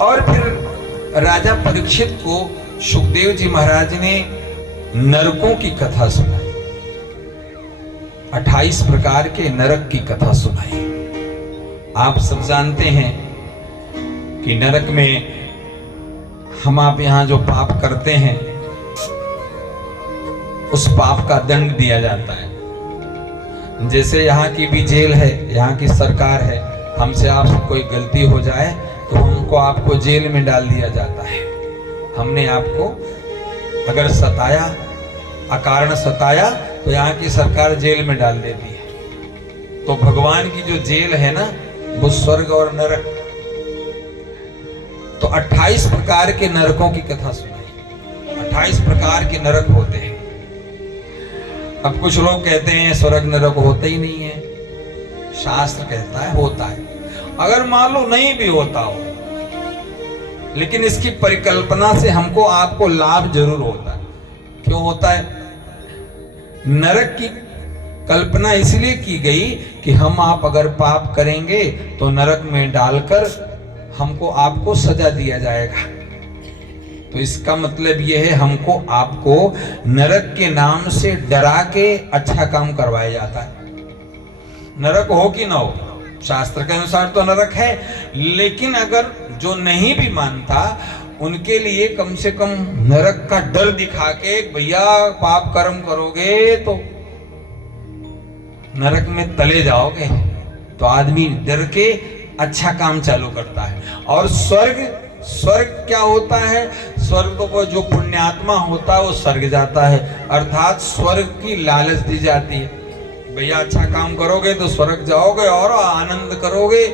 और फिर राजा परीक्षित को सुखदेव जी महाराज ने नरकों की कथा सुनाई। 28 प्रकार के नरक की कथा सुनाई। आप सब जानते हैं कि नरक में हम आप यहां जो पाप करते हैं उस पाप का दंड दिया जाता है। जैसे यहाँ की भी जेल है, यहाँ की सरकार है, हमसे आपसे कोई गलती हो जाए तो हमको आपको जेल में डाल दिया जाता है। हमने आपको अगर सताया, अकारण सताया, तो यहाँ की सरकार जेल में डाल देती है। तो भगवान की जो जेल है ना, वो स्वर्ग और नरक। तो 28 प्रकार के नरकों की कथा सुनाई। 28 प्रकार के नरक होते हैं। अब कुछ लोग कहते हैं स्वर्ग नरक होता ही नहीं है, शास्त्र कहता है होता है। अगर मान लो नहीं भी होता हो, लेकिन इसकी परिकल्पना से हमको आपको लाभ जरूर होता है। क्यों होता है? नरक की कल्पना इसलिए की गई कि हम आप अगर पाप करेंगे तो नरक में डालकर हमको आपको सजा दिया जाएगा। तो इसका मतलब यह है हमको आपको नरक के नाम से डरा के अच्छा काम करवाया जाता है। नरक हो कि ना हो, शास्त्र के अनुसार तो नरक है, लेकिन अगर जो नहीं भी मानता उनके लिए कम से कम नरक का डर दिखा के, भैया पाप कर्म करोगे तो नरक में तले जाओगे, तो आदमी डर के अच्छा काम चालू करता है। और स्वर्ग क्या होता है? स्वर्ग तो वो जो पुण्यात्मा होता है वो स्वर्ग जाता है, अर्थात स्वर्ग की लालच दी जाती है। भैया अच्छा काम करोगे तो स्वर्ग जाओगे और आनंद करोगे।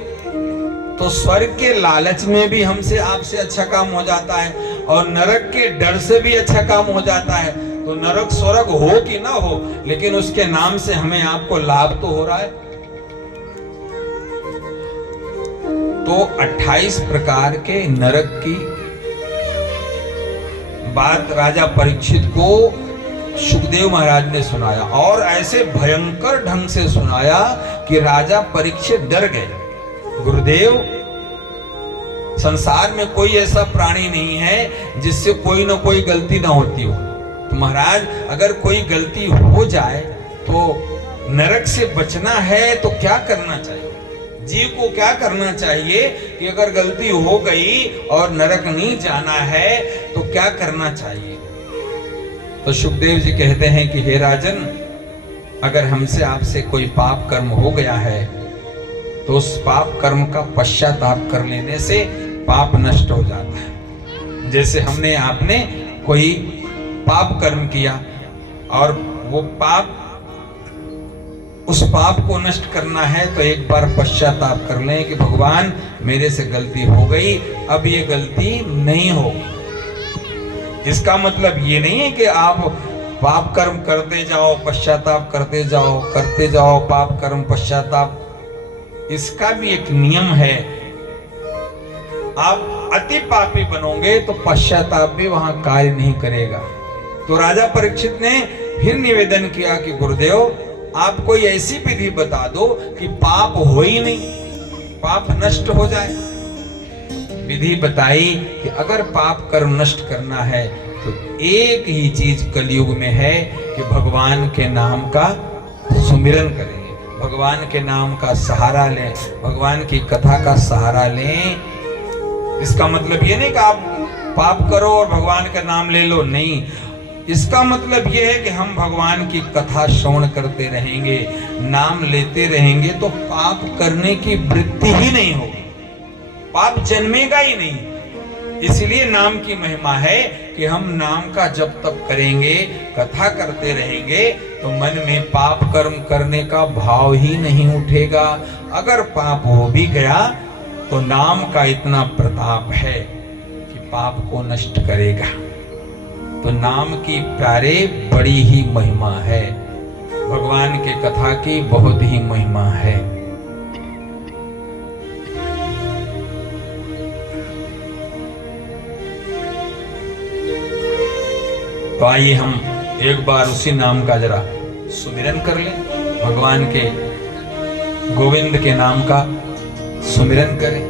तो स्वर्ग के लालच में भी हमसे आपसे अच्छा काम हो जाता है, और नरक के डर से भी अच्छा काम हो जाता है। तो नरक स्वर्ग हो कि ना हो, लेकिन उसके नाम से हमें आपको लाभ तो हो रहा है। तो 28 प्रकार के नरक की बात राजा परीक्षित को सुखदेव महाराज ने सुनाया, और ऐसे भयंकर ढंग से सुनाया कि राजा परीक्षित डर गए। गुरुदेव, संसार में कोई ऐसा प्राणी नहीं है जिससे कोई ना कोई गलती ना होती हो। तो महाराज, अगर कोई गलती हो जाए तो नरक से बचना है तो क्या करना चाहिए? जीव को क्या करना चाहिए कि अगर गलती हो गई और नरक नहीं जाना है तो क्या करना चाहिए? तो सुखदेव जी कहते हैं कि हे राजन, अगर हमसे आपसे कोई पाप कर्म हो गया है तो उस पाप कर्म का पश्चाताप कर लेने से पाप नष्ट हो जाता है। जैसे हमने आपने कोई पाप कर्म किया और वो पाप, उस पाप को नष्ट करना है तो एक बार पश्चाताप कर लें कि भगवान मेरे से गलती हो गई, अब ये गलती नहीं होगी। इसका मतलब ये नहीं है कि आप पाप कर्म करते जाओ, पश्चाताप करते जाओ पाप कर्म पश्चाताप। इसका भी एक नियम है। आप अति पापी बनोगे तो पश्चाताप भी वहां कार्य नहीं करेगा। तो राजा परीक्षित ने फिर निवेदन किया कि गुरुदेव, आप कोई ऐसी विधि बता दो कि पाप हो ही नहीं, पाप नष्ट हो जाए। विधि बताई कि अगर पाप कर्म नष्ट करना है तो एक ही चीज कलयुग में है कि भगवान के नाम का सुमिरन करें, भगवान के नाम का सहारा लें, भगवान की कथा का सहारा लें। इसका मतलब ये नहीं कि आप पाप करो और भगवान का नाम ले लो, नहीं। इसका मतलब यह है कि हम भगवान की कथा श्रवण करते रहेंगे, नाम लेते रहेंगे, तो पाप करने की वृत्ति ही नहीं होगी, पाप जन्मेगा ही नहीं। इसलिए नाम की महिमा है कि हम नाम का जब तक करेंगे, कथा करते रहेंगे, तो मन में पाप कर्म करने का भाव ही नहीं उठेगा। अगर पाप हो भी गया तो नाम का इतना प्रताप है कि पाप को नष्ट करेगा। तो नाम की प्यारे बड़ी ही महिमा है, भगवान के कथा की बहुत ही महिमा है। तो आइए हम एक बार उसी नाम का जरा सुमिरन कर लें, भगवान के गोविंद के नाम का सुमिरन करें।